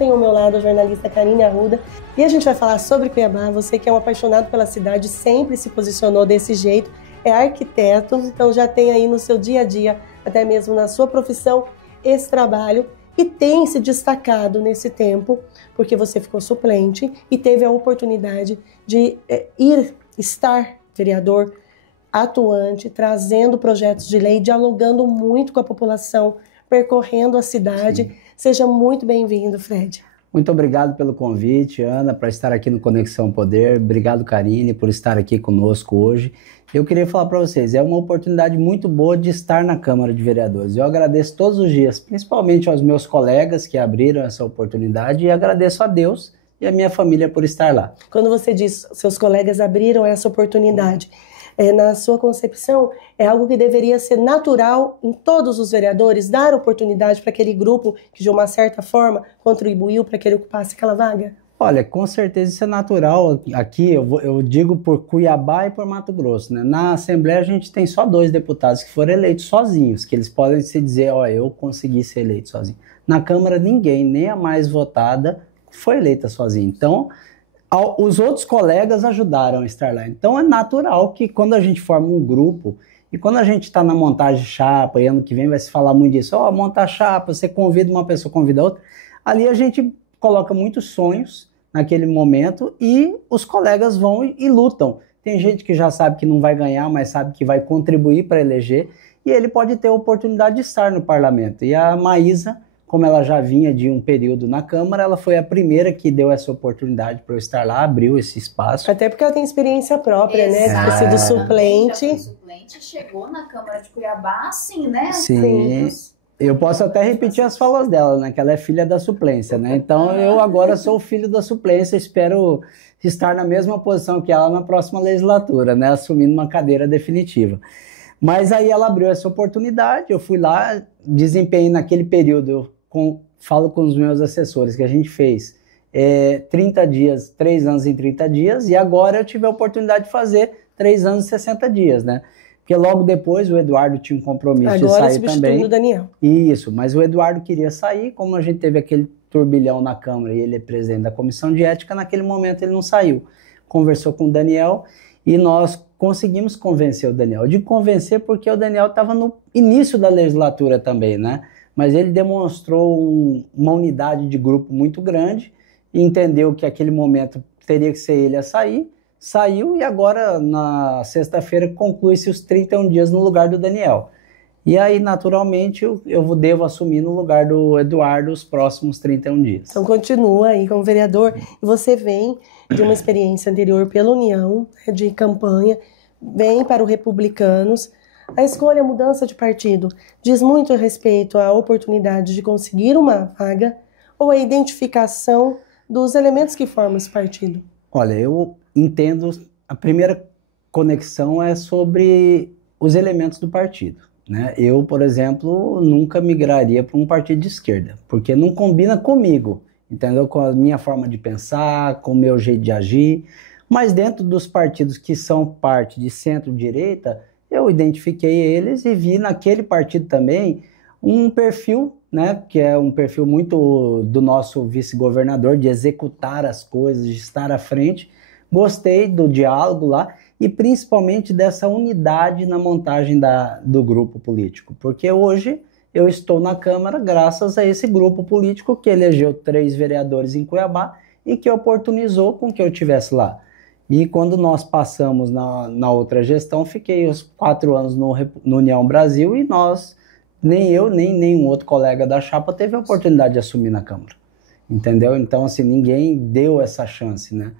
Tenho ao meu lado a jornalista Karine Arruda e a gente vai falar sobre Cuiabá. Você que é um apaixonado pela cidade, sempre se posicionou desse jeito, é arquiteto, então já tem aí no seu dia a dia, até mesmo na sua profissão, esse trabalho e tem se destacado nesse tempo, porque você ficou suplente e teve a oportunidade de estar vereador atuante, trazendo projetos de lei, dialogando muito com a população, percorrendo a cidade. Sim. Seja muito bem-vindo, Fred. Muito obrigado pelo convite, Ana, para estar aqui no Conexão Poder. Obrigado, Karine, por estar aqui conosco hoje. Eu queria falar para vocês, é uma oportunidade muito boa de estar na Câmara de Vereadores. Eu agradeço todos os dias, principalmente aos meus colegas que abriram essa oportunidade, e agradeço a Deus e a minha família por estar lá. Quando você diz seus colegas abriram essa oportunidade, na sua concepção, é algo que deveria ser natural em todos os vereadores, dar oportunidade para aquele grupo que, de uma certa forma, contribuiu para que ele ocupasse aquela vaga? Olha, com certeza isso é natural. Aqui eu digo por Cuiabá e por Mato Grosso, né? Na Assembleia a gente tem só 2 deputados que foram eleitos sozinhos, que eles podem se dizer, ó, eu consegui ser eleito sozinho. Na Câmara ninguém, nem a mais votada, foi eleita sozinha. Então, os outros colegas ajudaram a estar lá. Então é natural que quando a gente forma um grupo, e quando a gente está na montagem de chapa, e ano que vem vai se falar muito disso, ó, montar chapa, você convida uma pessoa, convida outra, ali a gente coloca muitos sonhos naquele momento e os colegas vão e lutam. Tem gente que já sabe que não vai ganhar, mas sabe que vai contribuir para eleger, e ele pode ter a oportunidade de estar no parlamento. E a Maísa, como ela já vinha de um período na Câmara, ela foi a primeira que deu essa oportunidade para eu estar lá, abriu esse espaço. Até porque ela tem experiência própria, Exato. né? Ter sido suplente. Já foi suplente, chegou na Câmara de Cuiabá, assim, né? Sim. Eu posso até repetir as falas dela, né? Que ela é filha da suplência, né? Então eu agora sou filho da suplência, espero estar na mesma posição que ela na próxima legislatura, né? Assumindo uma cadeira definitiva. Mas aí ela abriu essa oportunidade, eu fui lá, desempenhei naquele período, falo com os meus assessores que a gente fez 30 dias, 3 anos em 30 dias, e agora eu tive a oportunidade de fazer 3 anos e 60 dias, né? Porque logo depois o Eduardo tinha um compromisso de sair também. O Daniel. Isso, mas o Eduardo queria sair, como a gente teve aquele turbilhão na Câmara e ele é presidente da Comissão de Ética, naquele momento ele não saiu. Conversou com o Daniel e nós conseguimos convencer o Daniel. Eu digo convencer porque o Daniel estava no início da legislatura também, né? Mas ele demonstrou uma unidade de grupo muito grande e entendeu que aquele momento teria que ser ele a sair. Saiu e agora, na sexta-feira, conclui-se os 31 dias no lugar do Daniel. E aí, naturalmente, eu devo assumir no lugar do Eduardo os próximos 31 dias. Então, continua aí como vereador. E você vem de uma experiência anterior pela União, de campanha, vem para o Republicanos. A escolha, a mudança de partido, diz muito a respeito à oportunidade de conseguir uma vaga ou a identificação dos elementos que formam esse partido? Olha, eu entendo, a primeira conexão é sobre os elementos do partido, né? Eu, por exemplo, nunca migraria para um partido de esquerda, porque não combina comigo, entendeu? Com a minha forma de pensar, com o meu jeito de agir, mas dentro dos partidos que são parte de centro-direita, eu identifiquei eles e vi naquele partido também um perfil, né, que é um perfil muito do nosso vice-governador, de executar as coisas, de estar à frente. Gostei do diálogo lá e principalmente dessa unidade na montagem do grupo político, porque hoje eu estou na Câmara graças a esse grupo político que elegeu 3 vereadores em Cuiabá e que oportunizou com que eu estivesse lá. E quando nós passamos na outra gestão, fiquei os 4 anos no União Brasil e nem eu, nem nenhum outro colega da chapa teve a oportunidade de assumir na Câmara, entendeu? Então, assim, ninguém deu essa chance, né?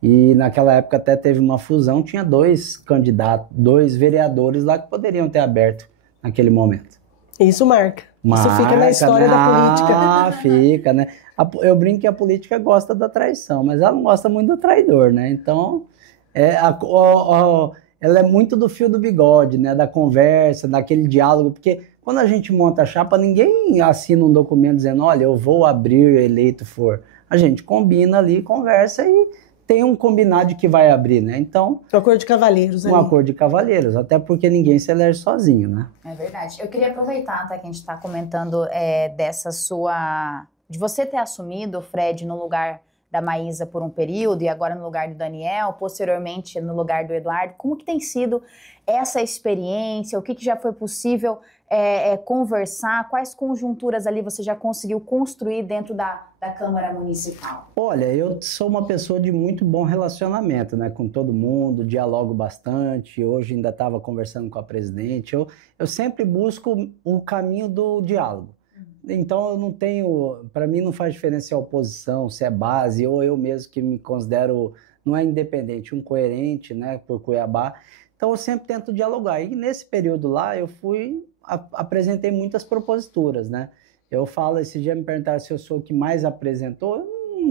E naquela época até teve uma fusão, tinha 2 candidatos, 2 vereadores lá que poderiam ter aberto naquele momento. Isso marca. Isso fica na história da política. Ah, fica, né? Eu brinco que a política gosta da traição, mas ela não gosta muito do traidor, né? Então, ela é muito do fio do bigode, né? Da conversa, daquele diálogo, porque quando a gente monta a chapa, ninguém assina um documento dizendo, olha, eu vou abrir, eleito for. A gente combina ali, conversa e tem um combinado que vai abrir, né? Então... Um acordo de cavalheiros. Um acordo de cavalheiros, até porque ninguém se elege sozinho, né? É verdade. Eu queria aproveitar, tá, que a gente está comentando dessa sua de você ter assumido o Fred no lugar da Maísa por um período e agora no lugar do Daniel, posteriormente no lugar do Eduardo, como que tem sido essa experiência, o que já foi possível conversar, quais conjunturas ali você já conseguiu construir dentro da Câmara Municipal? Olha, eu sou uma pessoa de muito bom relacionamento, né, com todo mundo, dialogo bastante, hoje ainda estava conversando com a presidente, eu sempre busco o caminho do diálogo. Então eu não tenho, para mim não faz diferença se é oposição, se é base, ou eu mesmo que me considero, não é independente, um coerente, né, por Cuiabá. Então eu sempre tento dialogar. E nesse período lá eu apresentei muitas proposituras, né. Eu falo, esse dia me perguntaram se eu sou o que mais apresentou, eu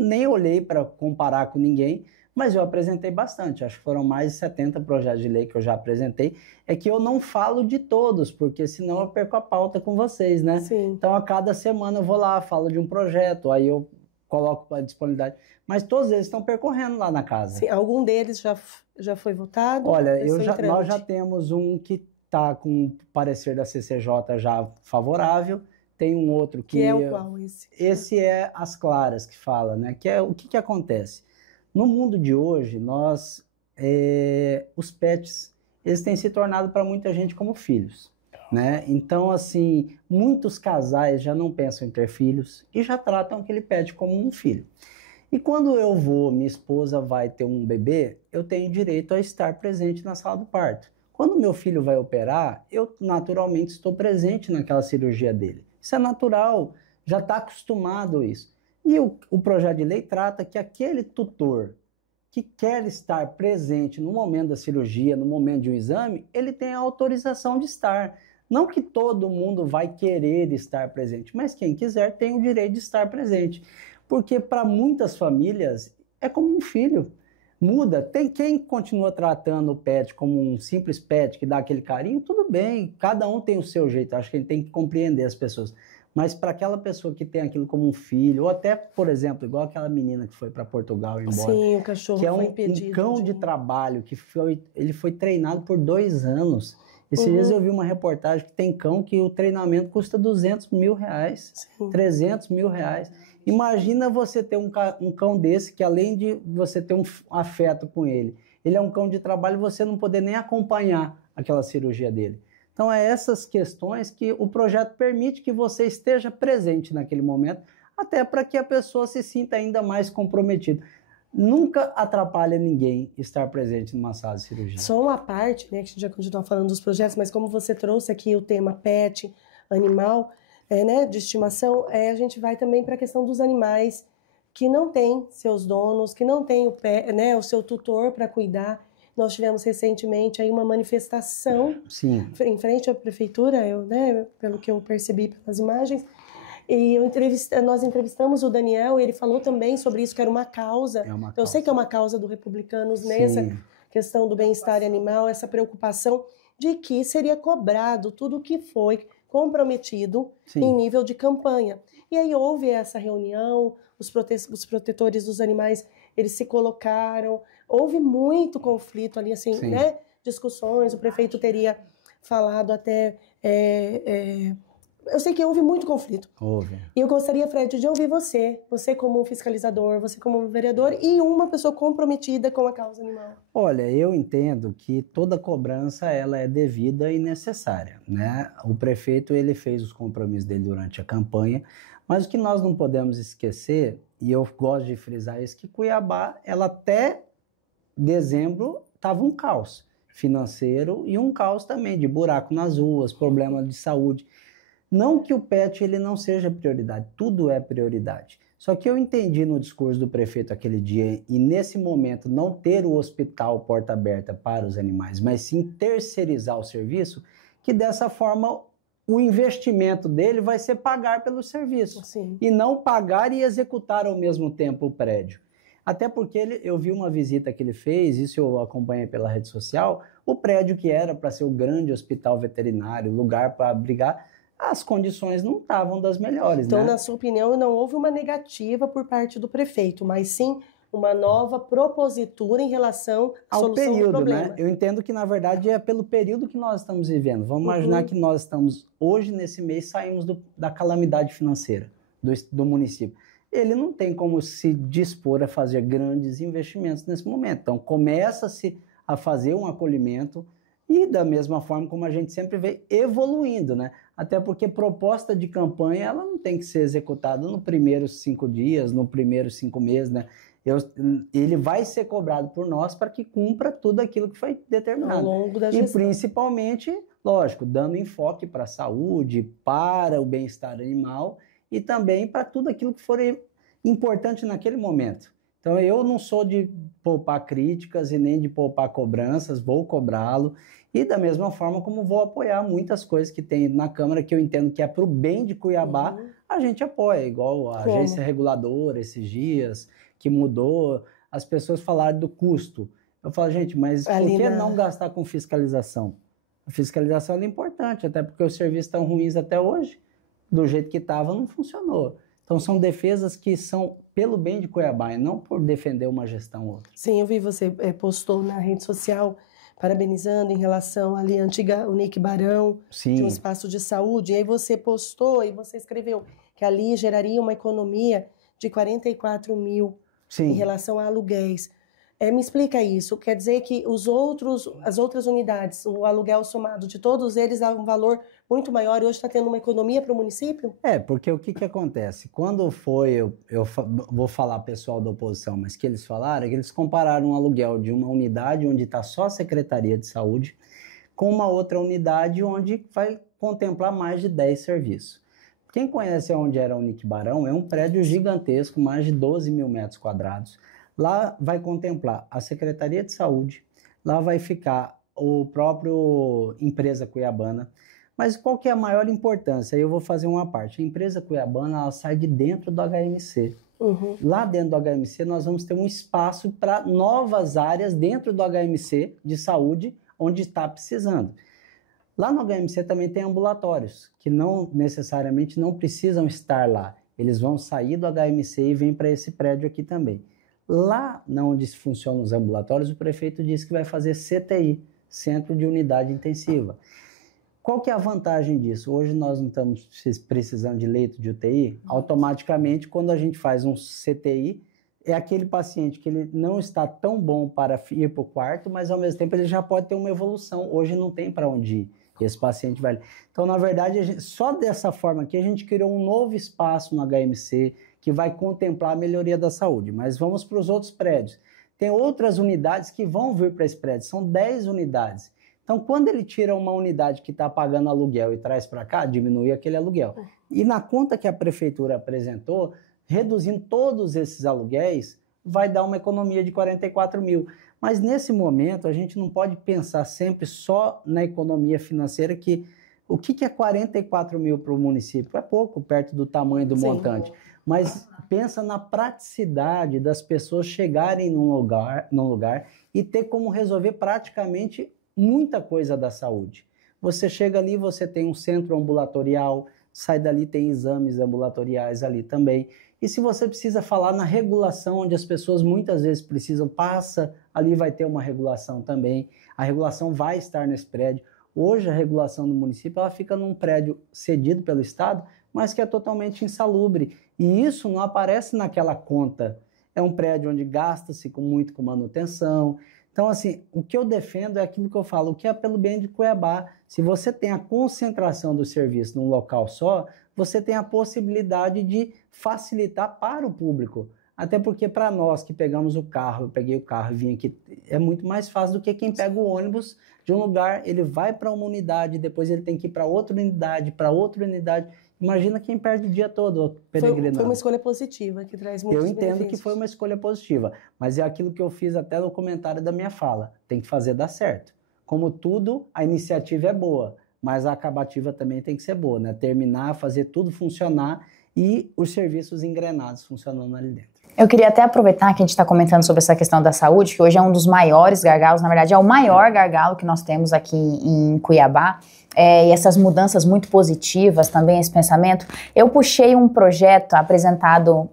nem olhei para comparar com ninguém, mas eu apresentei bastante, acho que foram mais de 70 projetos de lei que eu já apresentei. É que eu não falo de todos, porque senão eu perco a pauta com vocês, né? Sim. Então a cada semana eu vou lá, falo de um projeto, aí eu coloco para disponibilidade. Mas todos eles estão percorrendo lá na casa. Sim, algum deles já foi votado? Olha, nós já temos um que está com o parecer da CCJ já favorável, tem um outro que é o qual esse? Esse é as claras que fala, né? Que é o que acontece. No mundo de hoje, os pets, eles têm se tornado para muita gente como filhos, né? Então, assim, muitos casais já não pensam em ter filhos e já tratam aquele pet como um filho. E quando minha esposa vai ter um bebê, eu tenho direito a estar presente na sala do parto. Quando meu filho vai operar, eu naturalmente estou presente naquela cirurgia dele. Isso é natural, já está acostumado a isso. E o projeto de lei trata que aquele tutor que quer estar presente no momento da cirurgia, no momento de um exame, ele tem a autorização de estar. Não que todo mundo vai querer estar presente, mas quem quiser tem o direito de estar presente. Porque para muitas famílias é como um filho. Muda. Tem quem continua tratando o pet como um simples pet que dá aquele carinho, tudo bem, cada um tem o seu jeito, acho que a gente tem que compreender as pessoas. Mas para aquela pessoa que tem aquilo como um filho, ou até, por exemplo, igual aquela menina que foi para Portugal e embora. Sim, o cachorro que foi impedido. Um cão de trabalho, ele foi treinado por 2 anos. Esses dias eu vi uma reportagem que tem cão que o treinamento custa R$200 mil, R$300 mil. Imagina você ter um cão desse, que além de você ter um afeto com ele é um cão de trabalho e você não poder nem acompanhar aquela cirurgia dele. Então é essas questões que o projeto permite que você esteja presente naquele momento, até para que a pessoa se sinta ainda mais comprometida. Nunca atrapalha ninguém estar presente numa sala de cirurgia. Só uma parte, né, que a gente já continua falando dos projetos, mas como você trouxe aqui o tema pet, animal, né, de estimação, a gente vai também para a questão dos animais que não têm seus donos, que não têm o seu tutor para cuidar. Nós tivemos recentemente aí uma manifestação Sim. Em frente à prefeitura, pelo que eu percebi pelas imagens, e nós entrevistamos o Daniel e ele falou também sobre isso, que era uma causa. Eu sei que é uma causa do Republicanos nessa questão do bem-estar animal, essa preocupação de que seria cobrado tudo o que foi comprometido em nível de campanha. E aí houve essa reunião, os protetores dos animais, eles se colocaram, houve muito conflito ali, assim, né? Discussões, o prefeito teria falado até... eu sei que houve muito conflito. Houve. E eu gostaria, Fred, de ouvir você como um fiscalizador, você como um vereador e uma pessoa comprometida com a causa animal. Olha, eu entendo que toda cobrança ela é devida e necessária, né? O prefeito ele fez os compromissos dele durante a campanha, mas o que nós não podemos esquecer, e eu gosto de frisar isso, que Cuiabá, ela até dezembro estava um caos financeiro e um caos também de buraco nas ruas, problema de saúde. Não que o pet ele não seja prioridade, tudo é prioridade. Só que eu entendi no discurso do prefeito aquele dia, e nesse momento não ter o hospital porta aberta para os animais, mas sim terceirizar o serviço, que dessa forma o investimento dele vai ser pagar pelo serviço. Sim. E não pagar e executar ao mesmo tempo o prédio. Até porque eu vi uma visita que ele fez, isso eu acompanhei pela rede social, o prédio que era para ser o grande hospital veterinário, lugar para abrigar, as condições não estavam das melhores. Então, né? na sua opinião, não houve uma negativa por parte do prefeito, mas sim uma nova propositura em relação à solução período, do problema. Né? Eu entendo que, na verdade, é pelo período que nós estamos vivendo. Vamos imaginar que nós estamos, hoje, nesse mês, saímos da calamidade financeira. do município, ele não tem como se dispor a fazer grandes investimentos nesse momento. Então, começa-se a fazer um acolhimento e, da mesma forma como a gente sempre vê, evoluindo, né? Até porque proposta de campanha, ela não tem que ser executada no primeiros 5 dias, no primeiros 5 meses, né? Ele vai ser cobrado por nós para que cumpra tudo aquilo que foi determinado. Ao longo da gestão. E principalmente, lógico, dando enfoque para a saúde, para o bem-estar animal e também para tudo aquilo que for importante naquele momento. Então, eu não sou de poupar críticas e nem de poupar cobranças, vou cobrá-lo. E da mesma forma como vou apoiar muitas coisas que tem na Câmara que eu entendo que é para o bem de Cuiabá, a gente apoia, igual a agência reguladora esses dias, que mudou, as pessoas falaram do custo. Eu falo, gente, mas por que não gastar com fiscalização? A fiscalização é importante, até porque os serviços estão ruins até hoje, do jeito que estava, não funcionou. Então, são defesas que são pelo bem de Cuiabá e não por defender uma gestão ou outra. Sim, eu vi você postou na rede social parabenizando em relação ali à antiga Unique Barão, de um espaço de saúde. E aí você postou e você escreveu que ali geraria uma economia de 44 mil em relação a aluguéis. Me explica isso. Quer dizer que as outras unidades, o aluguel somado de todos eles dá um valor muito maior e hoje está tendo uma economia para o município? Porque o que acontece? Quando foi, eu vou falar pessoal da oposição, mas que eles falaram, é que eles compararam um aluguel de uma unidade onde está só a Secretaria de Saúde com uma outra unidade onde vai contemplar mais de 10 serviços. Quem conhece onde era o Unique Barão, é um prédio gigantesco, mais de 12 mil metros quadrados. Lá vai contemplar a Secretaria de Saúde, lá vai ficar o próprio Empresa Cuiabana. Mas qual que é a maior importância? Aí eu vou fazer uma parte. A Empresa Cuiabana, ela sai de dentro do HMC. Lá dentro do HMC, nós vamos ter um espaço para novas áreas dentro do HMC de saúde, onde está precisando. Lá no HMC também tem ambulatórios, que não necessariamente não precisam estar lá. Eles vão sair do HMC e vêm para esse prédio aqui também. Lá onde funcionam os ambulatórios, o prefeito disse que vai fazer CTI, Centro de Unidade Intensiva. Qual que é a vantagem disso? Hoje nós não estamos precisando de leito de UTI. Automaticamente, quando a gente faz um CTI, é aquele paciente que ele não está tão bom para ir para o quarto, mas ao mesmo tempo ele já pode ter uma evolução. Hoje não tem para onde ir. Esse paciente vai... Então, na verdade, só dessa forma aqui, a gente criou um novo espaço no HMC que vai contemplar a melhoria da saúde. Mas vamos para os outros prédios. Tem outras unidades que vão vir para esse prédio. São 10 unidades. Então, quando ele tira uma unidade que está pagando aluguel e traz para cá, diminui aquele aluguel. E na conta que a prefeitura apresentou, reduzindo todos esses aluguéis, vai dar uma economia de 44 mil. Mas nesse momento, a gente não pode pensar sempre só na economia financeira, que o que é 44 mil para o município? É pouco, perto do tamanho do montante. Mas pensa na praticidade das pessoas chegarem num lugar e ter como resolver praticamente muita coisa da saúde. Você chega ali, você tem um centro ambulatorial, sai dali, tem exames ambulatoriais ali também. E se você precisa falar na regulação, onde as pessoas muitas vezes precisam, passa, ali vai ter uma regulação também. A regulação vai estar nesse prédio. Hoje a regulação do município ela fica num prédio cedido pelo Estado, mas que é totalmente insalubre. E isso não aparece naquela conta. É um prédio onde gasta-se muito com manutenção. Então, assim, o que eu defendo é aquilo que eu falo, o que é pelo bem de Cuiabá. Se você tem a concentração do serviço num local só, você tem a possibilidade de facilitar para o público. Até porque para nós que pegamos o carro, eu peguei o carro e vim aqui, é muito mais fácil do que quem pega o ônibus de um lugar, ele vai para uma unidade, depois ele tem que ir para outra unidade, para outra unidade. Imagina quem perde o dia todo peregrinando. Foi uma escolha positiva, que traz muitos benefícios. Eu entendo que foi uma escolha positiva, mas é aquilo que eu fiz até no comentário da minha fala. Tem que fazer dar certo. Como tudo, a iniciativa é boa, mas a acabativa também tem que ser boa, né? Terminar, fazer tudo funcionar e os serviços engrenados funcionando ali dentro. Eu queria até aproveitar que a gente está comentando sobre essa questão da saúde, que hoje é um dos maiores gargalos, na verdade é o maior gargalo que nós temos aqui em Cuiabá, e essas mudanças muito positivas também, esse pensamento. Eu puxei um projeto apresentado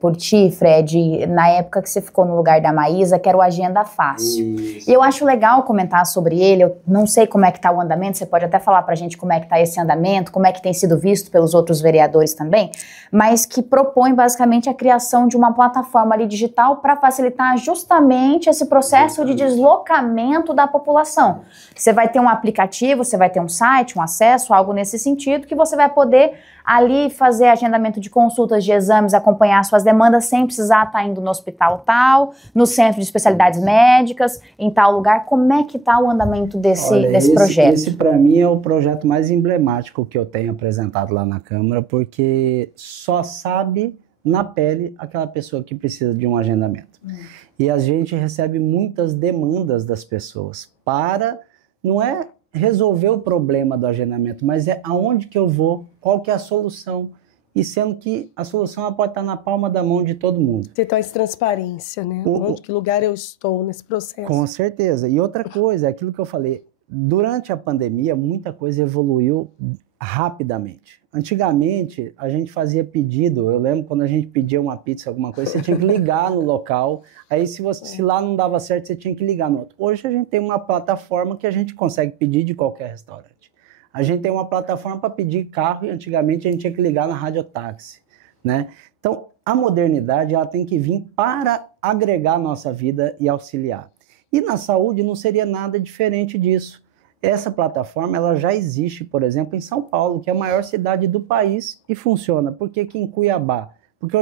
por ti, Fred, na época que você ficou no lugar da Maísa, que era o Agenda Fácil. Isso. E eu acho legal comentar sobre ele. Eu não sei como é que está o andamento, você pode até falar para a gente como é que está esse andamento, como é que tem sido visto pelos outros vereadores também, mas que propõe basicamente a criação de uma plataforma ali digital para facilitar justamente esse processo de deslocamento da população. Você vai ter um aplicativo, você vai ter um site, um acesso, algo nesse sentido, que você vai poder ali fazer agendamento de consultas, de exames, acompanhar suas demandas sem precisar estar indo no hospital tal, no centro de especialidades médicas, em tal lugar. Como é que está o andamento desse projeto? Esse para mim é o projeto mais emblemático que eu tenho apresentado lá na Câmara, porque só sabe na pele aquela pessoa que precisa de um agendamento. E a gente recebe muitas demandas das pessoas para, não é resolver o problema do agendamento, mas é aonde que eu vou, qual que é a solução. E sendo que a solução ela pode estar na palma da mão de todo mundo. Ter mais transparência, né? Onde, que lugar eu estou nesse processo. Com certeza. E outra coisa, é aquilo que eu falei, durante a pandemia, muita coisa evoluiu rapidamente. Antigamente, a gente fazia pedido, eu lembro quando a gente pedia uma pizza, alguma coisa, você tinha que ligar no local, aí se lá não dava certo, você tinha que ligar no outro. Hoje a gente tem uma plataforma que a gente consegue pedir de qualquer restaurante. A gente tem uma plataforma para pedir carro e antigamente a gente tinha que ligar na radiotáxi, né? Então, a modernidade ela tem que vir para agregar a nossa vida e auxiliar. E na saúde não seria nada diferente disso. Essa plataforma ela já existe, por exemplo, em São Paulo, que é a maior cidade do país e funciona. Por que em Cuiabá? Porque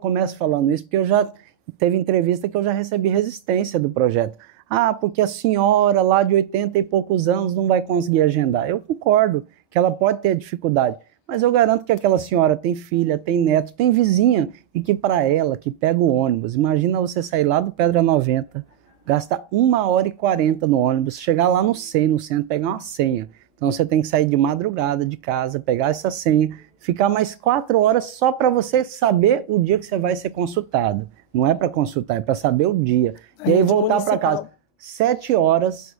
começo falando isso porque eu já teve entrevista que eu já recebi resistência do projeto. Ah, porque a senhora lá de 80 e poucos anos não vai conseguir agendar. Eu concordo que ela pode ter dificuldade, mas eu garanto que aquela senhora tem filha, tem neto, tem vizinha e que para ela, que pega o ônibus, imagina você sair lá do Pedra 90, gasta 1h40 no ônibus, chegar lá no centro, pegar uma senha. Então você tem que sair de madrugada de casa, pegar essa senha, ficar mais 4 horas só para você saber o dia que você vai ser consultado. Não é para consultar, é para saber o dia. E aí voltar para casa. 7 horas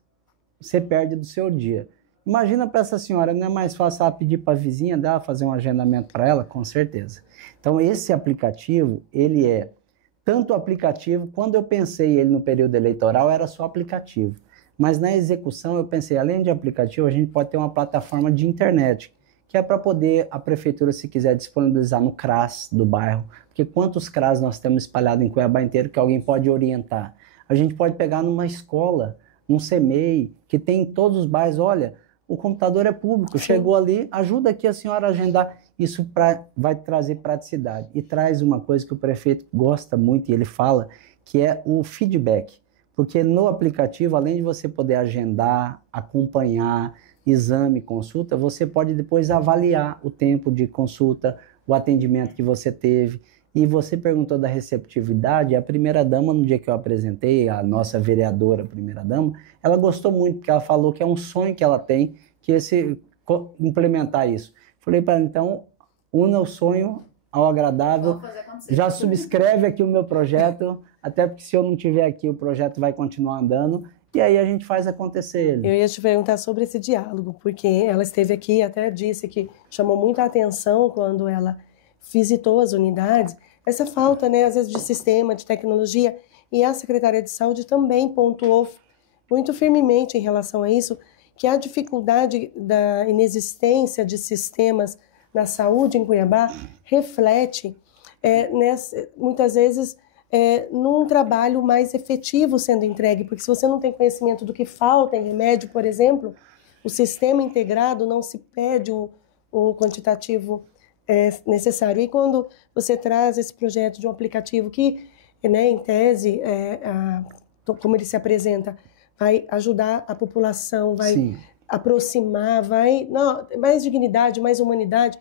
você perde do seu dia. Imagina para essa senhora, não é mais fácil ela pedir para a vizinha dela fazer um agendamento para ela? Com certeza. Então esse aplicativo, ele é tanto o aplicativo, quando eu pensei ele no período eleitoral, era só aplicativo. Mas na execução eu pensei, além de aplicativo, a gente pode ter uma plataforma de internet, que é para poder a prefeitura, se quiser, disponibilizar no CRAS do bairro, porque quantos CRAS nós temos espalhados em Cuiabá inteiro que alguém pode orientar? A gente pode pegar numa escola, num CEMEI, que tem em todos os bairros, olha, o computador é público, chegou ali, ajuda aqui a senhora a agendar. Isso vai trazer praticidade. E traz uma coisa que o prefeito gosta muito, e ele fala, que é o feedback. Porque no aplicativo, além de você poder agendar, acompanhar, exame, consulta, você pode depois avaliar o tempo de consulta, o atendimento que você teve. E você perguntou da receptividade, a primeira-dama, no dia que eu apresentei, a nossa vereadora primeira-dama, ela gostou muito, porque ela falou que é um sonho que ela tem, que implementar isso. Falei para ela, então, una o sonho ao agradável, já subscreve aqui o meu projeto, até porque se eu não estiver aqui, o projeto vai continuar andando, e aí a gente faz acontecer ele. Eu ia te perguntar sobre esse diálogo, porque ela esteve aqui e até disse que chamou muita atenção quando ela visitou as unidades, essa falta, né, às vezes, de sistema, de tecnologia, e a Secretaria de Saúde também pontuou muito firmemente em relação a isso, que a dificuldade da inexistência de sistemas na saúde em Cuiabá reflete, muitas vezes, num trabalho mais efetivo sendo entregue, porque se você não tem conhecimento do que falta em remédio, por exemplo, o sistema integrado não se pede o quantitativo necessário. E quando você traz esse projeto de um aplicativo que, né, em tese, como ele se apresenta, vai ajudar a população, vai Sim. aproximar, mais dignidade, mais humanidade.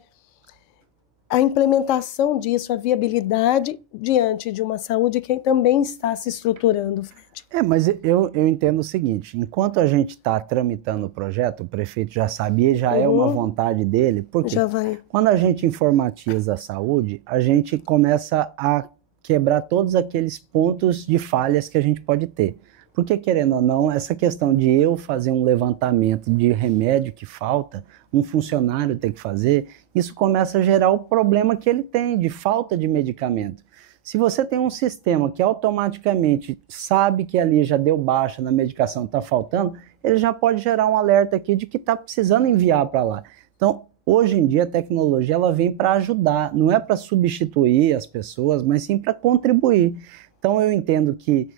A implementação disso, a viabilidade diante de uma saúde que também está se estruturando, Fred. Mas eu entendo o seguinte, enquanto a gente está tramitando o projeto, o prefeito já sabia, já é uma vontade dele, porque quando a gente informatiza a saúde, a gente começa a quebrar todos aqueles pontos de falhas que a gente pode ter. Porque, querendo ou não, essa questão de eu fazer um levantamento de remédio que falta, um funcionário ter que fazer, isso começa a gerar o problema que ele tem de falta de medicamento. Se você tem um sistema que automaticamente sabe que ali já deu baixa na medicação, está faltando, ele já pode gerar um alerta aqui de que está precisando enviar para lá. Então, hoje em dia, a tecnologia ela vem para ajudar, não é para substituir as pessoas, mas sim para contribuir. Então, eu entendo que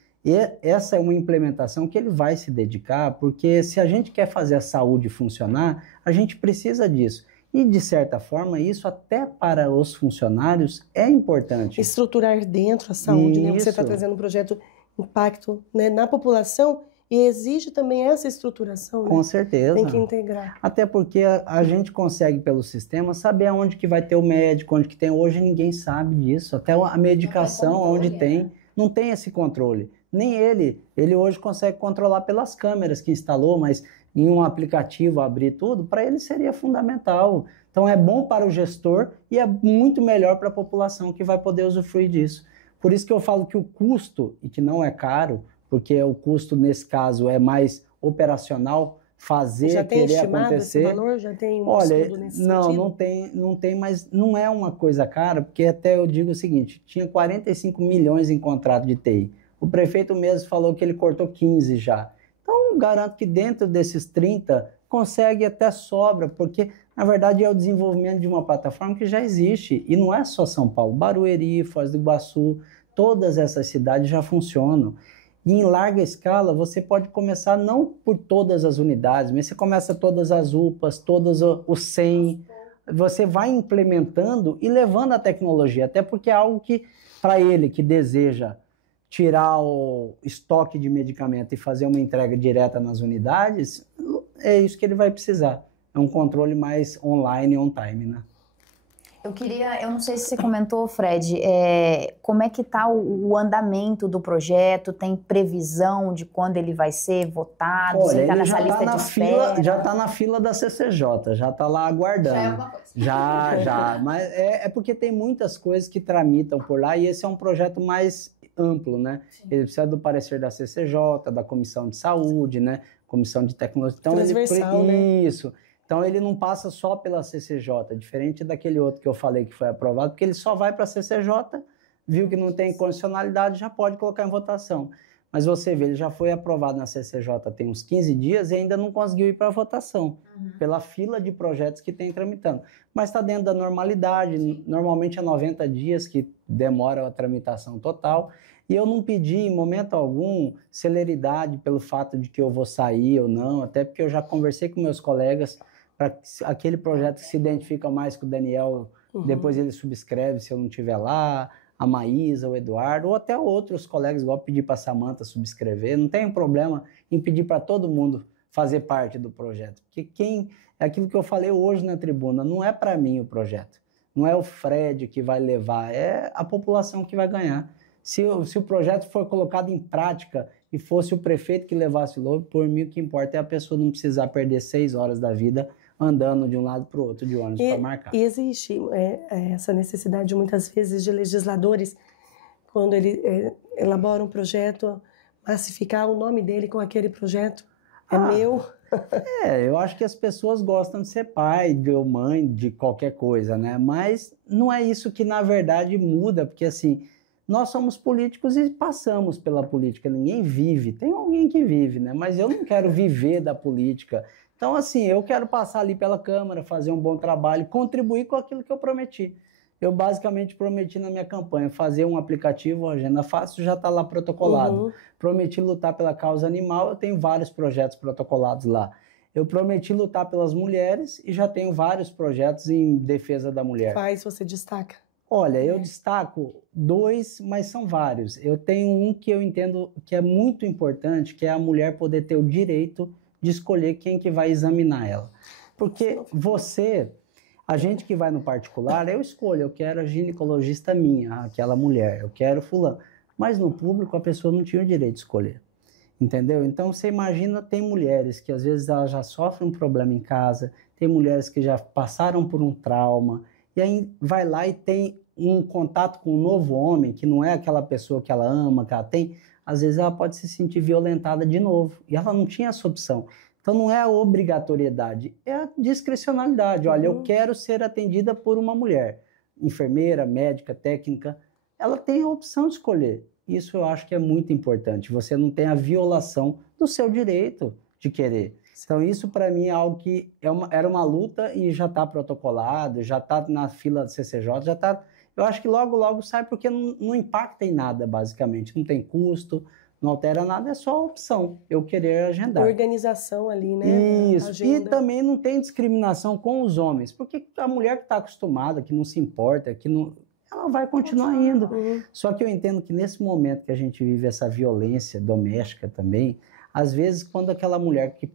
essa é uma implementação que ele vai se dedicar, porque se a gente quer fazer a saúde funcionar, a gente precisa disso. E, de certa forma, isso até para os funcionários é importante. Estruturar dentro a saúde, né? Você está trazendo um projeto impacto, né, na população e exige também essa estruturação. Com né? certeza. Tem que integrar. Até porque a gente consegue, pelo sistema, saber aonde que vai ter o médico, onde que tem. Hoje ninguém sabe disso. Até a medicação, onde tem, não tem esse controle. Nem ele hoje consegue controlar pelas câmeras que instalou, mas em um aplicativo abrir tudo, para ele seria fundamental. Então é bom para o gestor e é muito melhor para a população que vai poder usufruir disso. Por isso que eu falo que o custo, e que não é caro, porque o custo nesse caso é mais operacional, fazer, já tem querer estimado acontecer. Esse valor? Já tem um Olha, estudo nesse sentido? não tem, mas não é uma coisa cara, porque até eu digo o seguinte, tinha 45 milhões em contrato de TI. O prefeito mesmo falou que ele cortou 15 já. Então, garanto que dentro desses 30, consegue até sobra, porque, na verdade, é o desenvolvimento de uma plataforma que já existe. E não é só São Paulo. Barueri, Foz do Iguaçu, todas essas cidades já funcionam. E em larga escala, você pode começar não por todas as unidades, mas você começa todas as UPAs, todos os 100. Você vai implementando e levando a tecnologia, até porque é algo que, para ele que deseja tirar o estoque de medicamento e fazer uma entrega direta nas unidades, é isso que ele vai precisar. É um controle mais online, on time, né? Eu não sei se você comentou, Fred, como é que está o andamento do projeto? Tem previsão de quando ele vai ser votado? Olha, você está ele nessa lista de espera? Já está na fila da CCJ, já está lá aguardando. Já é alguma coisa. Já. Mas é porque tem muitas coisas que tramitam por lá e esse é um projeto mais amplo, né? Sim. Ele precisa do parecer da CCJ, da Comissão de Saúde, né? Comissão de Tecnologia. Então, transversal, né? Isso. Então, ele não passa só pela CCJ, diferente daquele outro que eu falei que foi aprovado, porque ele só vai para a CCJ, viu que não tem condicionalidade, já pode colocar em votação. Mas você vê, ele já foi aprovado na CCJ tem uns 15 dias e ainda não conseguiu ir para a votação, pela fila de projetos que tem tramitando. Mas está dentro da normalidade, normalmente é 90 dias que demora a tramitação total. E eu não pedi em momento algum celeridade pelo fato de que eu vou sair ou não, até porque eu já conversei com meus colegas para aquele projeto que se identifica mais com o Daniel, depois ele subscreve se eu não estiver lá, a Maísa, o Eduardo, ou até outros colegas, igual pedir para a Samanta subscrever, não tem problema em pedir para todo mundo fazer parte do projeto, porque é aquilo que eu falei hoje na tribuna, não é para mim o projeto, não é o Fred que vai levar, é a população que vai ganhar. Se o projeto for colocado em prática e fosse o prefeito que levasse logo, por mim o que importa é a pessoa não precisar perder 6 horas da vida andando de um lado para o outro de ônibus para marcar. E existe essa necessidade muitas vezes de legisladores, quando ele elabora um projeto, massificar o nome dele com aquele projeto. Meu. Eu acho que as pessoas gostam de ser pai ou mãe de qualquer coisa, né? Mas não é isso que na verdade muda, porque assim, nós somos políticos e passamos pela política, ninguém vive, tem alguém que vive, né? Mas eu não quero viver da política. Então, assim, eu quero passar ali pela Câmara, fazer um bom trabalho, contribuir com aquilo que eu prometi. Eu basicamente prometi na minha campanha fazer um aplicativo, Agenda Fácil, já está lá protocolado. Prometi lutar pela causa animal, eu tenho vários projetos protocolados lá. Eu prometi lutar pelas mulheres e já tenho vários projetos em defesa da mulher. Quais você destaca? Olha, eu destaco 2, mas são vários. Eu tenho um que eu entendo que é muito importante, que é a mulher poder ter o direito de escolher quem que vai examinar ela. Porque a gente que vai no particular, eu escolho, eu quero a ginecologista minha, aquela mulher, eu quero fulano. Mas no público a pessoa não tinha o direito de escolher, entendeu? Então você imagina, tem mulheres que às vezes elas já sofrem um problema em casa, tem mulheres que já passaram por um trauma, e aí vai lá e tem um contato com um novo homem, que não é aquela pessoa que ela ama, que ela tem, às vezes ela pode se sentir violentada de novo. E ela não tinha essa opção. Então não é a obrigatoriedade, é a discricionalidade. Olha, eu quero ser atendida por uma mulher, enfermeira, médica, técnica. Ela tem a opção de escolher. Isso eu acho que é muito importante. Você não tem a violação do seu direito de querer. Então isso para mim é algo que era uma luta e já está protocolado, já está na fila do CCJ, já está... Eu acho que logo sai porque não impacta em nada, basicamente. Não tem custo, não altera nada, é só a opção. Eu querer agendar. Organização ali, né? Isso. E também não tem discriminação com os homens, porque a mulher que está acostumada, que não se importa, que não... ela vai continuar indo. Só que eu entendo que nesse momento que a gente vive essa violência doméstica também, às vezes quando aquela mulher que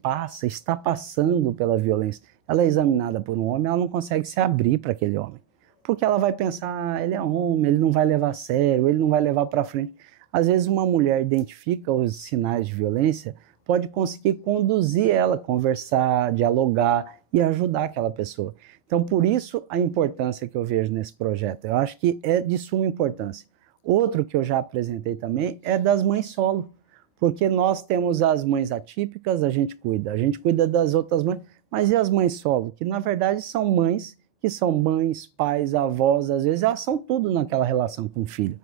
está passando pela violência, ela é examinada por um homem, ela não consegue se abrir para aquele homem. Porque ela vai pensar, ele é homem, ele não vai levar a sério, ele não vai levar para frente. Às vezes uma mulher identifica os sinais de violência, pode conseguir conduzir ela, conversar, dialogar e ajudar aquela pessoa. Então, por isso, a importância que eu vejo nesse projeto. Eu acho que é de suma importância. Outro que eu já apresentei também é das mães solo. Porque nós temos as mães atípicas, a gente cuida das outras mães, mas e as mães solo? Que, na verdade, são mães que são mães, pais, avós, às vezes elas são tudo naquela relação com o filho.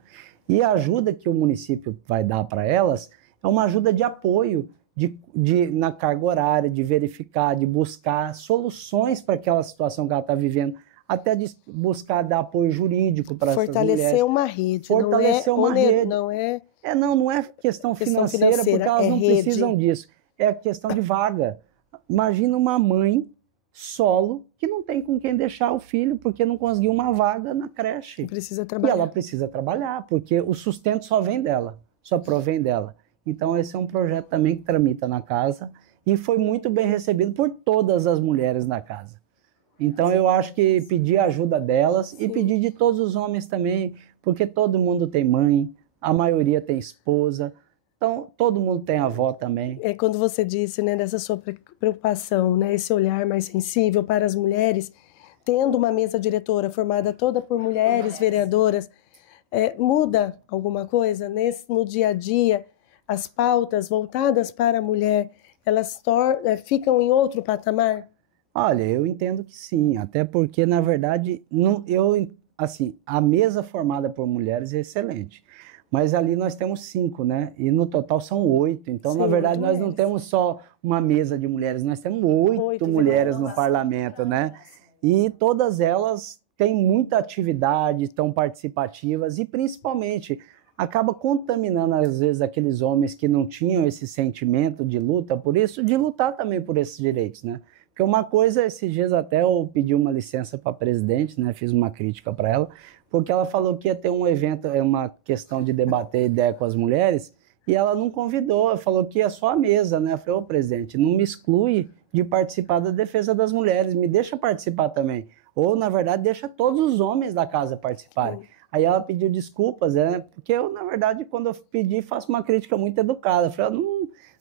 E a ajuda que o município vai dar para elas é uma ajuda de apoio, na carga horária, de verificar, de buscar soluções para aquela situação que ela está vivendo, até de buscar dar apoio jurídico para essas mulheres. Fortalecer uma rede. Fortalecer uma rede. Não é questão financeira, porque elas não precisam disso. É a questão de vaga. Imagina uma mãe solo que não tem com quem deixar o filho porque não conseguiu uma vaga na creche. Precisa trabalhar. E ela precisa trabalhar, porque o sustento só vem dela, só provém dela. Então esse é um projeto também que tramita na casa e foi muito bem recebido por todas as mulheres na casa. Então eu acho que pedir a ajuda delas e pedir de todos os homens também, porque todo mundo tem mãe, a maioria tem esposa, então todo mundo tem avó também. É quando você disse, né, dessa sua preocupação, né, esse olhar mais sensível para as mulheres, tendo uma mesa diretora formada toda por mulheres vereadoras, muda alguma coisa no dia a dia? As pautas voltadas para a mulher, elas ficam em outro patamar? Olha, eu entendo que sim, até porque, na verdade, a mesa formada por mulheres é excelente, mas ali nós temos 5, né? E no total são 8, então, na verdade, nós não temos só uma mesa de mulheres, nós temos 8 mulheres no parlamento, né? E todas elas têm muita atividade, estão participativas e, principalmente, acaba contaminando, às vezes, aqueles homens que não tinham esse sentimento de luta por isso, de lutar também por esses direitos, né? Porque uma coisa, esses dias até eu pedi uma licença para a presidente, né? Fiz uma crítica para ela, porque ela falou que ia ter um evento, uma questão de debater ideia com as mulheres, e ela não convidou, falou que ia só a mesa, né? Eu falei, ô presidente, não me exclui de participar da defesa das mulheres, me deixa participar também. Ou, na verdade, deixa todos os homens da casa participarem. Aí ela pediu desculpas, né? Porque eu, na verdade, quando eu pedi, faço uma crítica muito educada. Eu falei,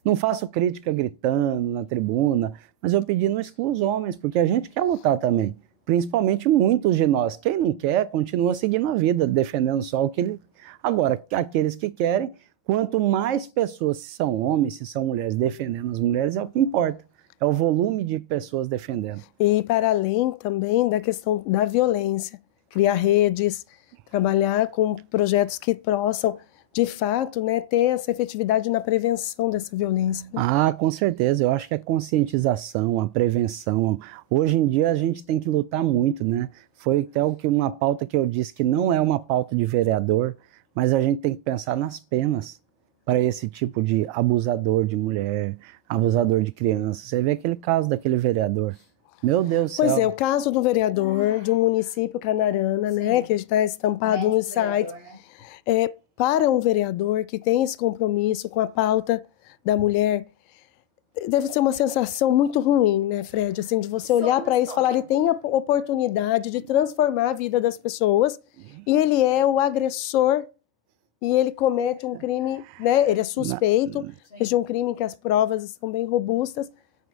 não faço crítica gritando na tribuna, mas eu pedi não excluir os homens, porque a gente quer lutar também. Principalmente muitos de nós. Quem não quer, continua seguindo a vida, defendendo só o que ele... Agora, aqueles que querem, quanto mais pessoas, se são homens, se são mulheres, defendendo as mulheres, é o que importa. É o volume de pessoas defendendo. E para além também da questão da violência, criar redes, trabalhar com projetos que possam, de fato, né, ter essa efetividade na prevenção dessa violência. Né? Ah, com certeza. Eu acho que a conscientização, a prevenção. Hoje em dia a gente tem que lutar muito, né? Foi até uma pauta que eu disse que não é uma pauta de vereador, mas a gente tem que pensar nas penas para esse tipo de abusador de mulher, abusador de criança. Você vê aquele caso daquele vereador. Meu Deus do céu. Pois é, o caso do vereador de um município Canarana, né, que está estampado no site. Para um vereador que tem esse compromisso com a pauta da mulher, deve ser uma sensação muito ruim, né, Fred? Assim, de você olhar para isso e falar, ele tem a oportunidade de transformar a vida das pessoas e ele é o agressor e ele comete um crime, né? Ele é suspeito de um crime em que as provas estão bem robustas,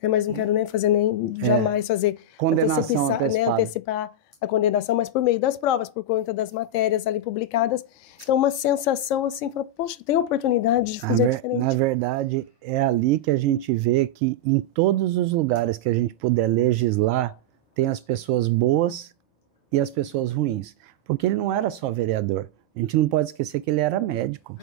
mas não quero nem fazer, jamais fazer condenação antecipar a condenação, mas por meio das provas, por conta das matérias ali publicadas. Então, uma sensação assim, poxa, tem oportunidade de fazer diferente. Na verdade, é ali que a gente vê que em todos os lugares que a gente puder legislar, tem as pessoas boas e as pessoas ruins. Porque ele não era só vereador. A gente não pode esquecer que ele era médico.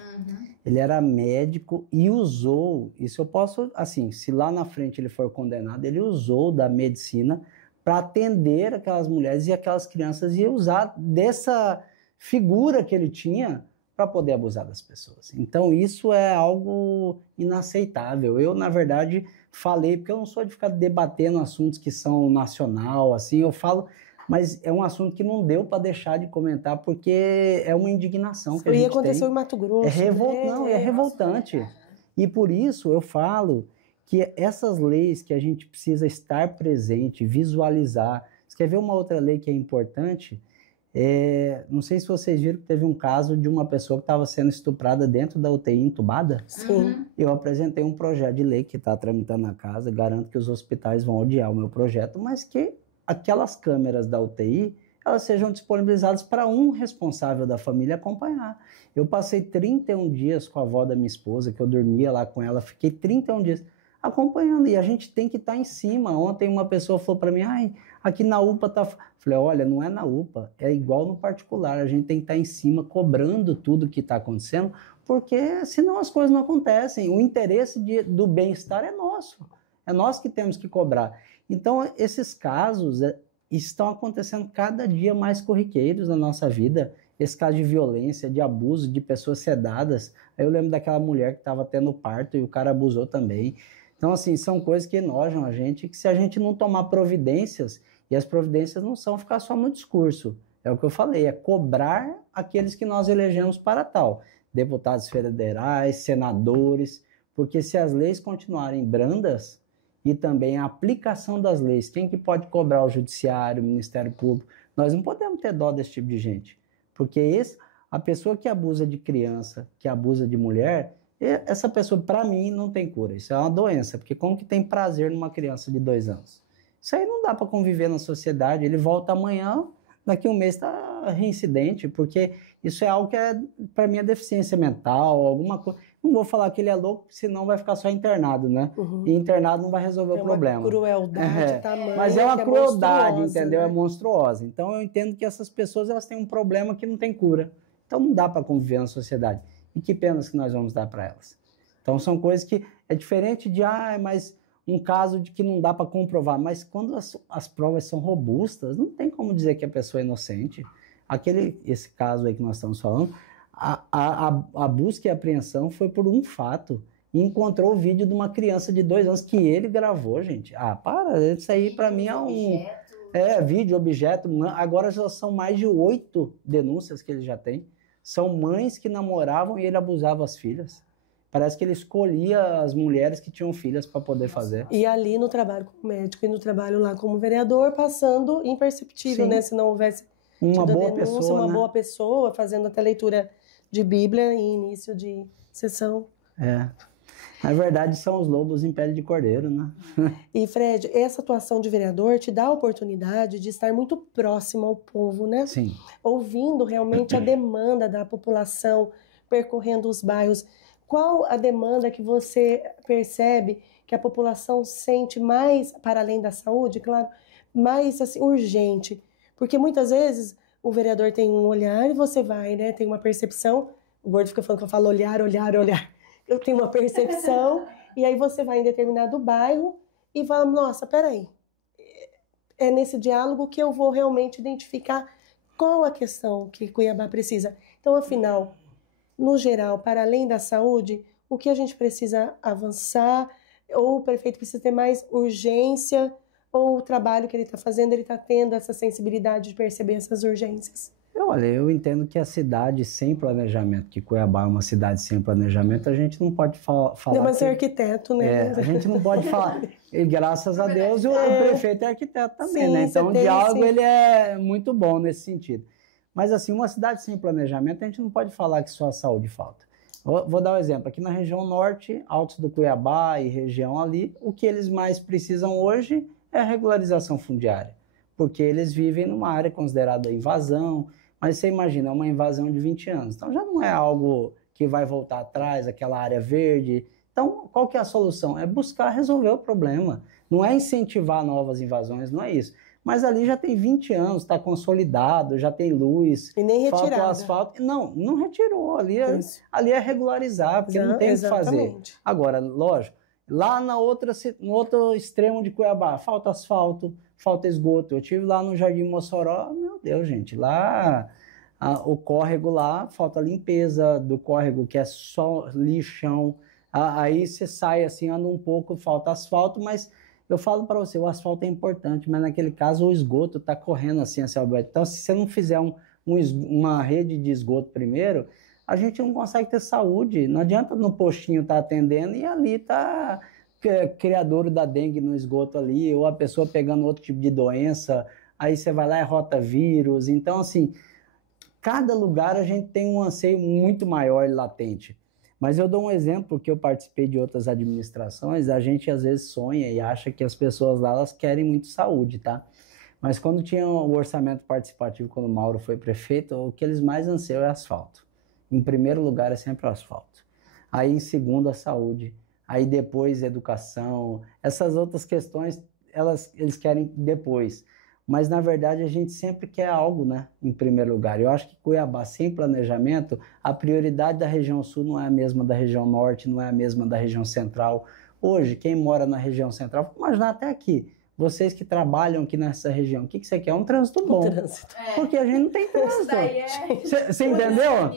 Ele era médico e usou, isso eu posso, assim, se lá na frente ele for condenado, ele usou da medicina para atender aquelas mulheres e aquelas crianças e usar dessa figura que ele tinha para poder abusar das pessoas. Então isso é algo inaceitável. Eu, na verdade, falei, porque eu não sou de ficar debatendo assuntos que são nacional, assim, eu falo... Mas é um assunto que não deu para deixar de comentar, porque é uma indignação que a gente tem. E aconteceu em Mato Grosso. É revoltante. E por isso eu falo que essas leis que a gente precisa estar presente, visualizar. Você quer ver uma outra lei que é importante? Não sei se vocês viram que teve um caso de uma pessoa que estava sendo estuprada dentro da UTI entubada. Sim. Eu apresentei um projeto de lei que está tramitando na casa, garanto que os hospitais vão odiar o meu projeto, mas que aquelas câmeras da UTI, elas sejam disponibilizadas para um responsável da família acompanhar. Eu passei 31 dias com a avó da minha esposa, que eu dormia lá com ela, fiquei 31 dias acompanhando, e a gente tem que estar em cima. Ontem uma pessoa falou para mim, aqui na UPA tá... Falei, olha, não é na UPA, é igual no particular, a gente tem que estar em cima, cobrando tudo que está acontecendo, porque senão as coisas não acontecem. O interesse do bem-estar é nós que temos que cobrar. Então, esses casos estão acontecendo cada dia mais corriqueiros na nossa vida. Esse caso de violência, de abuso, de pessoas sedadas. Aí eu lembro daquela mulher que estava tendo parto e o cara abusou também. Então, assim, são coisas que enojam a gente, que se a gente não tomar providências, e as providências não são ficar só no discurso, é o que eu falei, é cobrar aqueles que nós elegemos para tal. Deputados federais, senadores, porque se as leis continuarem brandas, e também a aplicação das leis. Quem que pode cobrar? O judiciário, o Ministério Público? Nós não podemos ter dó desse tipo de gente. Porque a pessoa que abusa de criança, que abusa de mulher, essa pessoa, para mim, não tem cura. Isso é uma doença. Porque como que tem prazer numa criança de 2 anos? Isso aí não dá para conviver na sociedade. Ele volta amanhã, daqui a um mês está reincidente. Porque isso é algo que para mim é deficiência mental, alguma coisa. Não vou falar que ele é louco, senão vai ficar só internado, né? E internado não vai resolver o problema. É uma crueldade tamanha. Mas é uma crueldade, entendeu? Né? É monstruosa. Então eu entendo que essas pessoas elas têm um problema que não tem cura. Então não dá para conviver na sociedade. E que penas que nós vamos dar para elas. Então são coisas que é diferente de, mas um caso de que não dá para comprovar. Mas quando as provas são robustas, não tem como dizer que a pessoa é inocente. Esse caso aí que nós estamos falando... A busca e a apreensão foi por um fato. E encontrou o vídeo de uma criança de 2 anos que ele gravou, gente. Isso aí para mim é um... vídeo, objeto. Agora já são mais de 8 denúncias que ele já tem. São mães que namoravam e ele abusava as filhas. Parece que ele escolhia as mulheres que tinham filhas para poder fazer. E ali no trabalho como médico e no trabalho lá como vereador, passando imperceptível, Sim. né? Se não houvesse uma boa denúncia, pessoa, uma boa pessoa, fazendo até leitura de Bíblia em início de sessão. Na verdade são os lobos em pele de cordeiro, né? E Fred, essa atuação de vereador te dá a oportunidade de estar muito próximo ao povo, né? Sim. Ouvindo realmente a demanda da população, percorrendo os bairros. Qual a demanda que você percebe que a população sente mais, para além da saúde, claro, mais assim, urgente? Porque muitas vezes o vereador tem um olhar e você vai, né? Tem uma percepção. O Gordo fica falando que eu falo olhar. Eu tenho uma percepção. E aí você vai em determinado bairro e fala, nossa, peraí. É nesse diálogo que eu vou realmente identificar qual a questão que Cuiabá precisa. Então, afinal, no geral, para além da saúde, o que a gente precisa avançar? Ou o prefeito precisa ter mais urgência? Ou o trabalho que ele está fazendo, ele está tendo essa sensibilidade de perceber essas urgências? Olha, eu entendo que a cidade sem planejamento, que Cuiabá é uma cidade sem planejamento, a gente não pode falar... Não, mas é arquiteto, né? A gente não pode falar... E graças a Deus o prefeito é arquiteto também, sim, né? Então o diálogo ele é muito bom nesse sentido. Mas assim, uma cidade sem planejamento, a gente não pode falar que só a saúde falta. Vou dar um exemplo. Aqui na região norte, Altos do Cuiabá e região ali, o que eles mais precisam hoje é a regularização fundiária. porque eles vivem numa área considerada invasão, mas você imagina, é uma invasão de 20 anos, então já não é algo que vai voltar atrás, aquela área verde. Então, qual que é a solução? É buscar resolver o problema, não é incentivar novas invasões, não é isso. Mas ali já tem 20 anos, está consolidado, já tem luz, e nem falta o retirada. asfalto. Não retirou, ali é regularizar, porque não tem o que fazer. Agora, lógico, lá no outro extremo de Cuiabá, falta asfalto, falta esgoto. Eu estive lá no Jardim Mossoró, meu Deus, gente, lá o córrego lá, falta limpeza do córrego, que é só lixão. Aí você sai assim, anda um pouco, falta asfalto, mas eu falo para você, o asfalto é importante, mas naquele caso o esgoto está correndo assim, Alberto. Então, se você não fizer uma rede de esgoto primeiro, a gente não consegue ter saúde. Não adianta no postinho estar atendendo e ali está criadouro da dengue no esgoto ali, ou a pessoa pegando outro tipo de doença, aí você vai lá e rota vírus. Então, assim, cada lugar a gente tem um anseio muito maior e latente. Mas eu dou um exemplo, que eu participei de outras administrações, a gente às vezes sonha e acha que as pessoas lá, elas querem muito saúde, tá? Mas quando tinha o orçamento participativo, quando o Mauro foi prefeito, o que eles mais anseiam é asfalto. Em primeiro lugar é sempre o asfalto. Aí em segundo a saúde, aí depois educação, essas outras questões, eles querem depois. Mas, na verdade, a gente sempre quer algo, né, em primeiro lugar. Eu acho que Cuiabá, sem planejamento, a prioridade da região sul não é a mesma da região norte, não é a mesma da região central. Hoje, quem mora na região central, vou imaginar até aqui, vocês que trabalham aqui nessa região, o que você quer? Um trânsito bom. Porque a gente não tem trânsito. Você entendeu?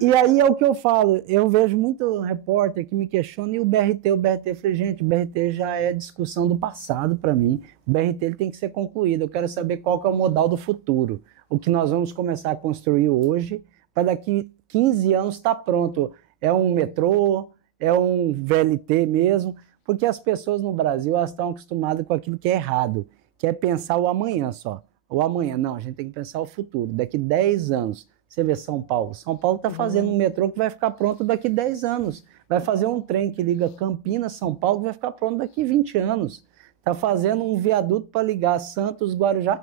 E aí é o que eu falo, eu vejo muito repórter que me questiona, e o BRT, eu falei, gente, o BRT já é discussão do passado para mim, o BRT ele tem que ser concluído, eu quero saber qual que é o modal do futuro, o que nós vamos começar a construir hoje, para daqui 15 anos estar pronto, é um metrô, é um VLT mesmo, porque as pessoas no Brasil, elas estão acostumadas com aquilo que é errado, que é pensar o amanhã só, o amanhã, não, a gente tem que pensar o futuro, daqui 10 anos, você vê São Paulo está fazendo um metrô que vai ficar pronto daqui 10 anos. Vai fazer um trem que liga Campinas, São Paulo, que vai ficar pronto daqui 20 anos. Está fazendo um viaduto para ligar Santos, Guarujá.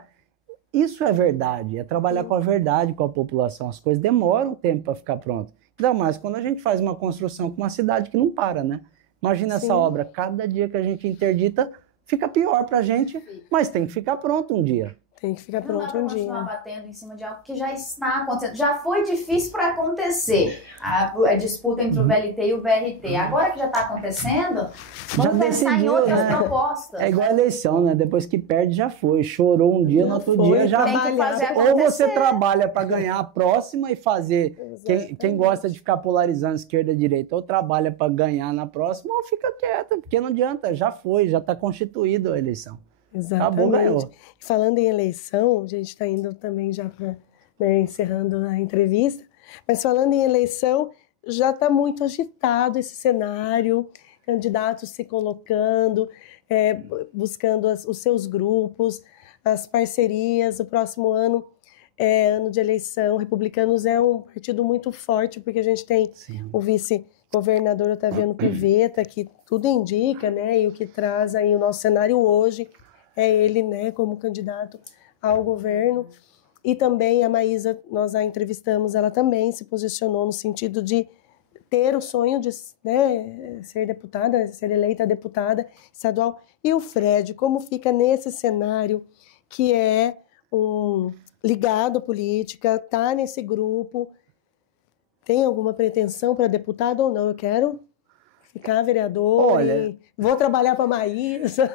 Isso é verdade, é trabalhar com a verdade, com a população. As coisas demoram um tempo para ficar pronto. Ainda mais quando a gente faz uma construção com uma cidade que não para, né? Imagina essa obra, cada dia que a gente interdita, fica pior para a gente, mas tem que ficar pronto um dia. Tem que ficar pronto um dia. Não dá pra continuar batendo em cima de algo que já está acontecendo. Já foi difícil para acontecer a disputa entre o VLT e o BRT. Agora que já está acontecendo, vamos pensar em outras propostas. É igual a eleição, né? Depois que perde, já foi. Chorou um dia, no outro dia já tem que fazer acontecer. Ou você trabalha para ganhar a próxima e fazer. Quem gosta de ficar polarizando esquerda e direita, ou trabalha para ganhar na próxima, ou fica quieto, porque não adianta, já foi, já está constituída a eleição. Exatamente. Acabou, ganhou. E falando em eleição, a gente está indo também já para encerrando a entrevista, mas falando em eleição, já está muito agitado esse cenário, candidatos se colocando, buscando os seus grupos, as parcerias. O próximo ano é ano de eleição. Republicanos é um partido muito forte, porque a gente tem o vice-governador Otaviano Pivetta, que tudo indica, né, e o que traz aí o nosso cenário hoje é ele, né, como candidato ao governo. E também a Maísa, nós a entrevistamos, ela também se posicionou no sentido de ter o sonho de, né, ser deputada, ser eleita deputada estadual. E o Fred, como fica nesse cenário que é ligado à política, está nesse grupo, tem alguma pretensão para deputado ou não? Eu quero ficar vereador. Olha, vou trabalhar para a Maísa,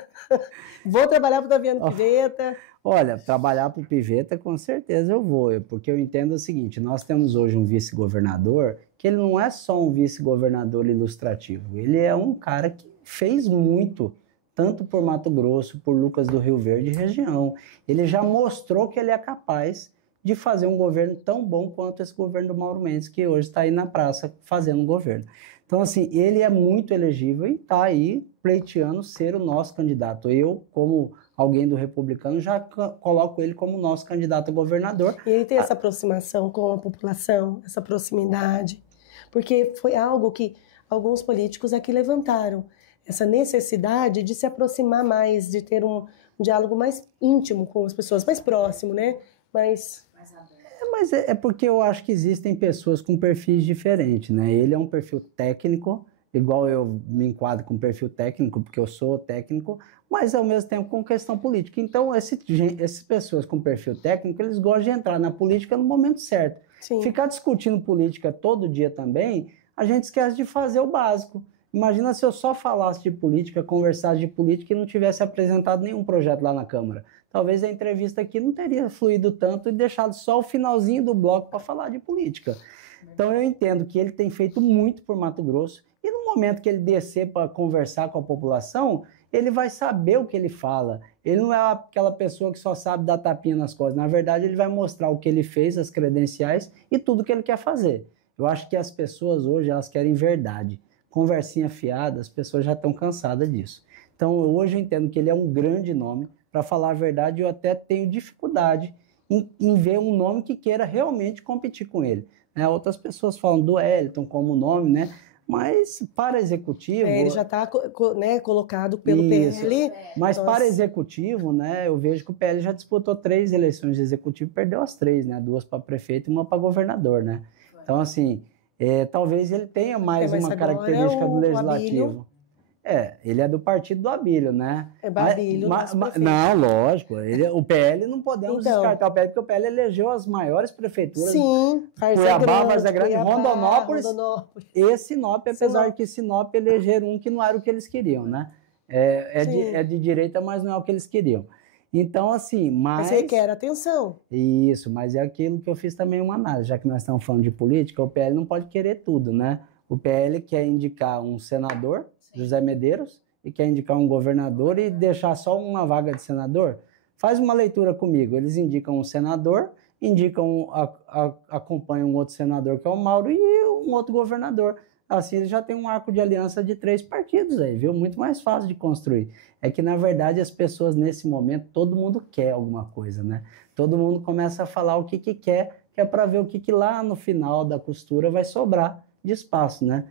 vou trabalhar para o Otaviano Pivetta. Olha, trabalhar para o Pivetta com certeza eu vou, porque eu entendo o seguinte, nós temos hoje um vice-governador que ele não é só um vice-governador ilustrativo, ele é um cara que fez muito, tanto por Mato Grosso, por Lucas do Rio Verde e região. Ele já mostrou que ele é capaz de fazer um governo tão bom quanto esse governo do Mauro Mendes, que hoje está aí na praça fazendo um governo. Então, assim, ele é muito elegível e está aí pleiteando ser o nosso candidato. Eu, como alguém do Republicano, já coloco ele como nosso candidato a governador. E ele tem essa aproximação com a população, essa proximidade, porque foi algo que alguns políticos aqui levantaram, essa necessidade de se aproximar mais, de ter um diálogo mais íntimo com as pessoas, mais próximo, né? Mas é porque eu acho que existem pessoas com perfis diferentes, né? Ele é um perfil técnico, igual eu me enquadro com perfil técnico, porque eu sou técnico, mas ao mesmo tempo com questão política. Então, essas pessoas com perfil técnico, eles gostam de entrar na política no momento certo. Sim. Ficar discutindo política todo dia também, a gente esquece de fazer o básico. Imagina se eu só falasse de política, conversasse de política e não tivesse apresentado nenhum projeto lá na Câmara. Talvez a entrevista aqui não teria fluído tanto e deixado só o finalzinho do bloco para falar de política. Então eu entendo que ele tem feito muito por Mato Grosso e no momento que ele descer para conversar com a população, ele vai saber o que ele fala. Ele não é aquela pessoa que só sabe dar tapinha nas costas. Na verdade, ele vai mostrar o que ele fez, as credenciais e tudo que ele quer fazer. Eu acho que as pessoas hoje, elas querem verdade. Conversinha fiada, as pessoas já estão cansadas disso. Então, hoje eu entendo que ele é um grande nome. Para falar a verdade, eu até tenho dificuldade em ver um nome que queira realmente competir com ele. Né? Outras pessoas falam do Wellington como nome, né? Mas para executivo... ele já está né, colocado pelo PL. Mas para executivo, né, eu vejo que o PL já disputou 3 eleições de executivo e perdeu as 3, né? 2 para prefeito e 1 para governador, né? Então, assim, talvez ele tenha mais uma característica do legislativo. Ele é do partido do Abílio, né? É Babílio. Não, lógico. O PL não podemos descartar o PL, porque o PL elegeu as maiores prefeituras. Sim, Cuiabá, Várzea Grande, Rondonópolis e Sinop, apesar que Sinop elegeram um que não era o que eles queriam, né? É de direita, mas não é o que eles queriam. Então, assim, mas requer atenção. Isso, mas é aquilo que eu fiz também uma análise, já que nós estamos falando de política, o PL não pode querer tudo, né? O PL quer indicar um senador, José Medeiros, e quer indicar um governador e deixar só uma vaga de senador. Faz uma leitura comigo, eles indicam um senador, acompanham um outro senador que é o Mauro e um outro governador. Assim eles já têm um arco de aliança de 3 partidos aí, viu? Muito mais fácil de construir. É que na verdade as pessoas nesse momento, todo mundo quer alguma coisa, né? Todo mundo começa a falar o que quer, que é para ver o que lá no final da costura vai sobrar de espaço, né?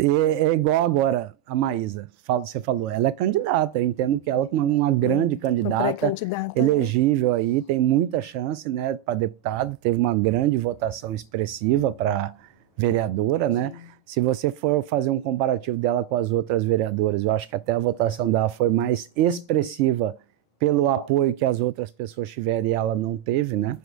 É igual agora a Maísa, você falou, ela é candidata, eu entendo que ela é uma grande candidata, elegível aí, tem muita chance, né, para deputado, teve uma grande votação expressiva para vereadora, né? Se você for fazer um comparativo dela com as outras vereadoras, eu acho que até a votação dela foi mais expressiva pelo apoio que as outras pessoas tiveram e ela não teve, né?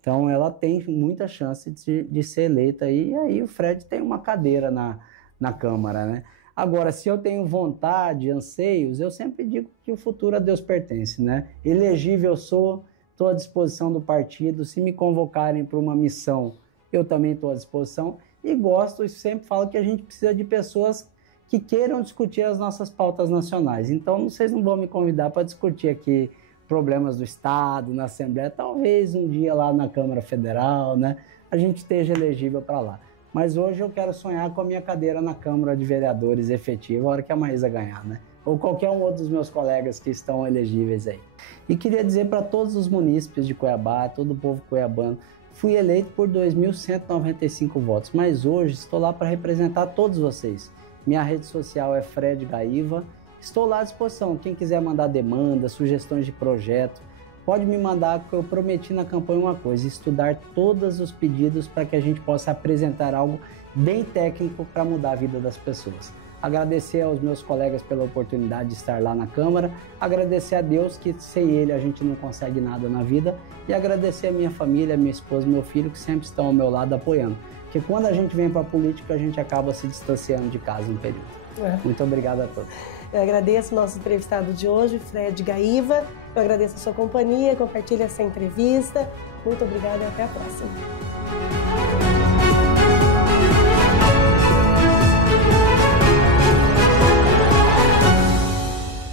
Então ela tem muita chance de ser eleita e aí o Fred tem uma cadeira na Câmara, né? Agora, se eu tenho vontade, anseios, eu sempre digo que o futuro a Deus pertence, né? Elegível eu sou, estou à disposição do partido, se me convocarem para uma missão, eu também estou à disposição e gosto e sempre falo que a gente precisa de pessoas que queiram discutir as nossas pautas nacionais. Então, vocês não vão me convidar para discutir aqui problemas do Estado, na Assembleia, talvez um dia lá na Câmara Federal, né? A gente esteja elegível para lá. Mas hoje eu quero sonhar com a minha cadeira na Câmara de Vereadores efetiva, a hora que a Maísa ganhar, né? Ou qualquer um outro dos meus colegas que estão elegíveis aí. E queria dizer para todos os munícipes de Cuiabá, todo o povo cuiabano, fui eleito por 2.195 votos, mas hoje estou lá para representar todos vocês. Minha rede social é Fred Gaiva, estou lá à disposição. Quem quiser mandar demanda, sugestões de projeto, pode me mandar, porque eu prometi na campanha uma coisa, estudar todos os pedidos para que a gente possa apresentar algo bem técnico para mudar a vida das pessoas. Agradecer aos meus colegas pela oportunidade de estar lá na Câmara, agradecer a Deus que sem Ele a gente não consegue nada na vida e agradecer a minha família, minha esposa e meu filho que sempre estão ao meu lado apoiando. Porque quando a gente vem para a política, a gente acaba se distanciando de casa um período. Muito obrigado a todos. Eu agradeço o nosso entrevistado de hoje, Fred Gaiva. Eu agradeço a sua companhia, compartilhe essa entrevista. Muito obrigada e até a próxima.